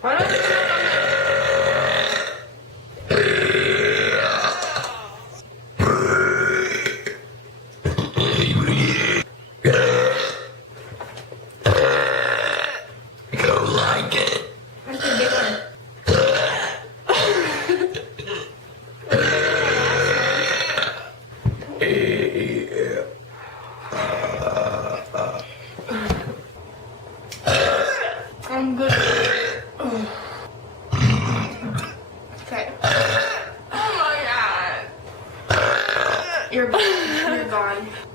Why don't you Go like it. Where's the big one? I'm good. Okay. Oh my god. You're gone.